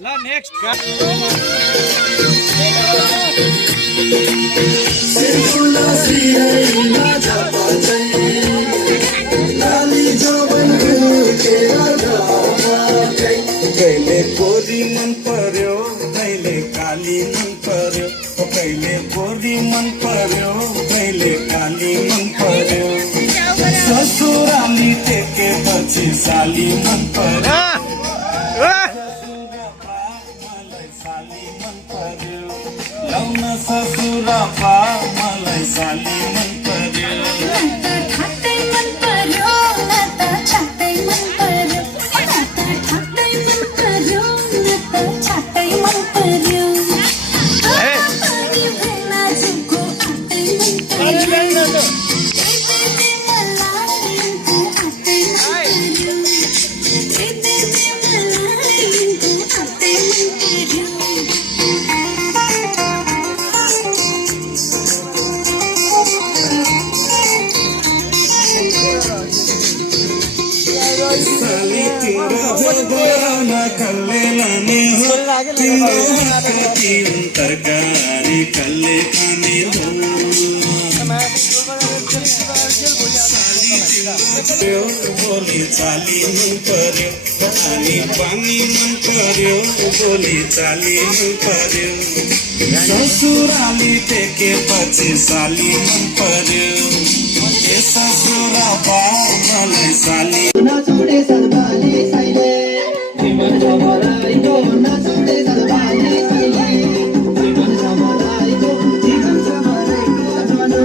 La next कहिले गोरी मन पर्यो कहिले काली मन पर्यो कहिले गोरी मन पर्यो कहिले काली मन पर्यो ससुराली टेकेपछि साली मन पर्यो साली मन पर्यो लाउन ससुरापा मलाई साली मन पर्यो तरकारी कल्ले खाने हो बोली चाली मन पर्यो खानी पानी मन पर्यो बोली चाली मन पर्यो ससुराली टेकेपछि साली मन पर्यो ए ससुरा बा मलाई साली नछोडे सदबाले साइले मन सबलाइको नछोडे सदबाले साइले मन सबलाइको जीवन सबलाइको जनो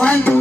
One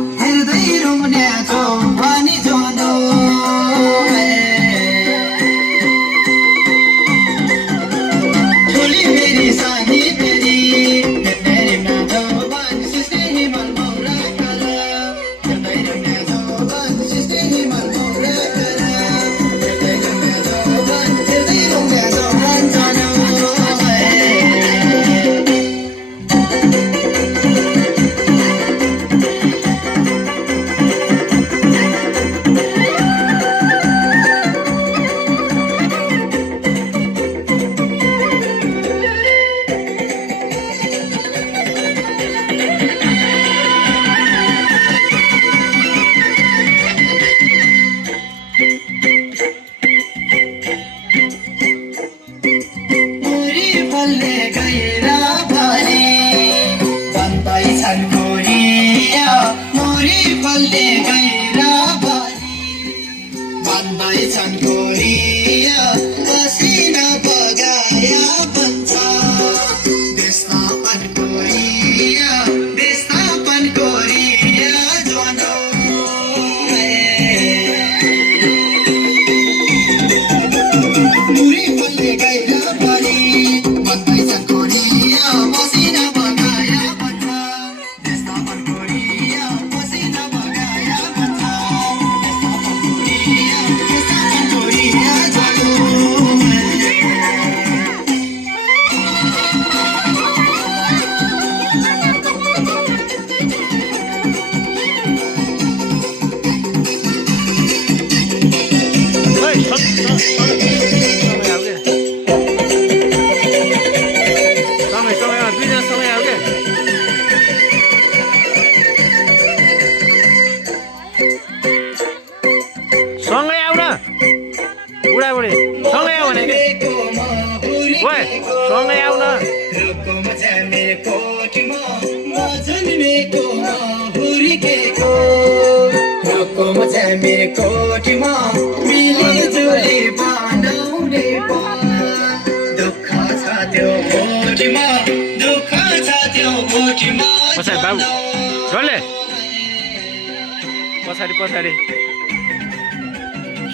फल्ने भैरवरी भन्दैछन् कोरिया पसिना बगाया भन्छ देशनापन कोरिया ज्वानो मुरी फल्ने भैरवरी भन्दैछन् कोरिया पसिना बगाया भन्छ देशनापन कोरिया पसिना बगाया भन्छ देशनापन कोरिया ज्वानो सँगै आऊ न बुढाबुढी सँगै आऊ भने सँगै आऊ न मेरो कोठीमा मिलिजुली बनाउने दुःख छ त्यो कोठीमा पछाडि बाबु डल्ले पछाडि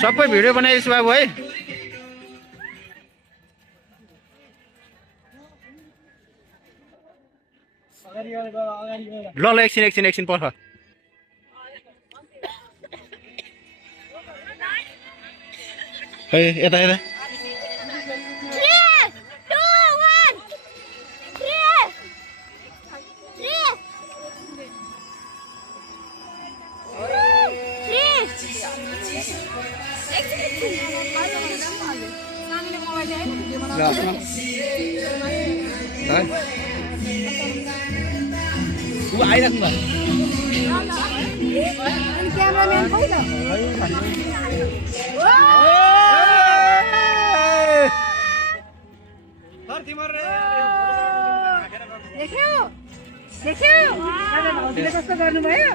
सबै भिडियो बनाइदिन्छु बाबु है ल एकछिन पर्ख यता आइराख्नु क्यामेराम्यान खोइ त देख्यौ हजुरले कस्तो गर्नुभयो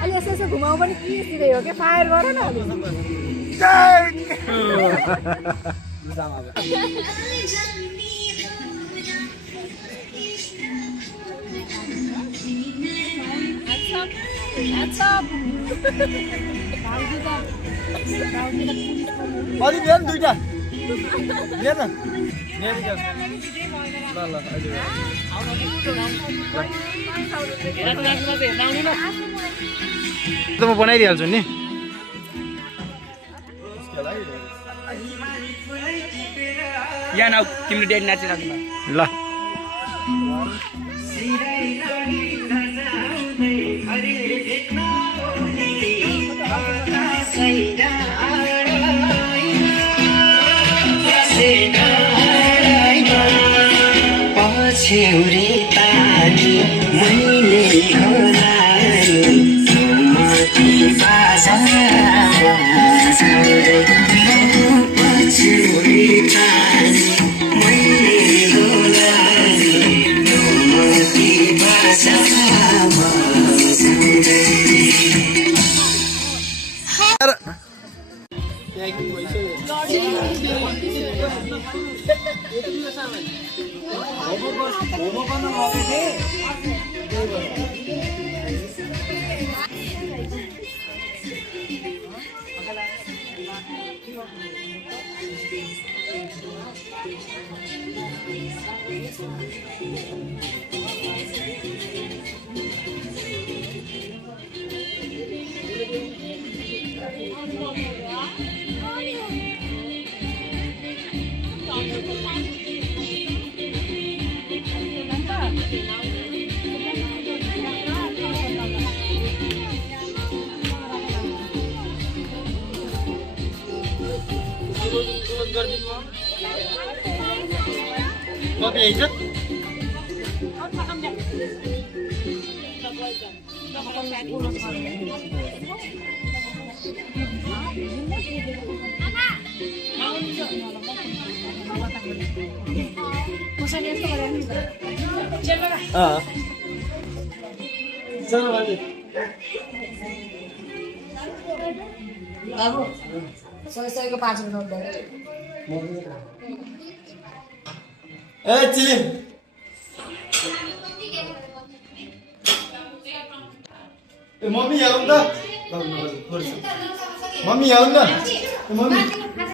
अहिले यसो घुमाउ पनि के सिधै हो क्या फायर गर न अलि लिएर दुईटा लिएर त म बनाइदिइहाल्छु नि यहाँ न तिम्रो डेट नाचिराख्नु ल पछ्यौरी पानी मैले खोलानी माथि पछ्यौरी पानी मैले खोलानी माथि Mama. खोर्सानी यस्तो गरेर नि बाबु 100 को 5 note they A Chilima A mummy आउँ त मम्मी आउँ न मम्मी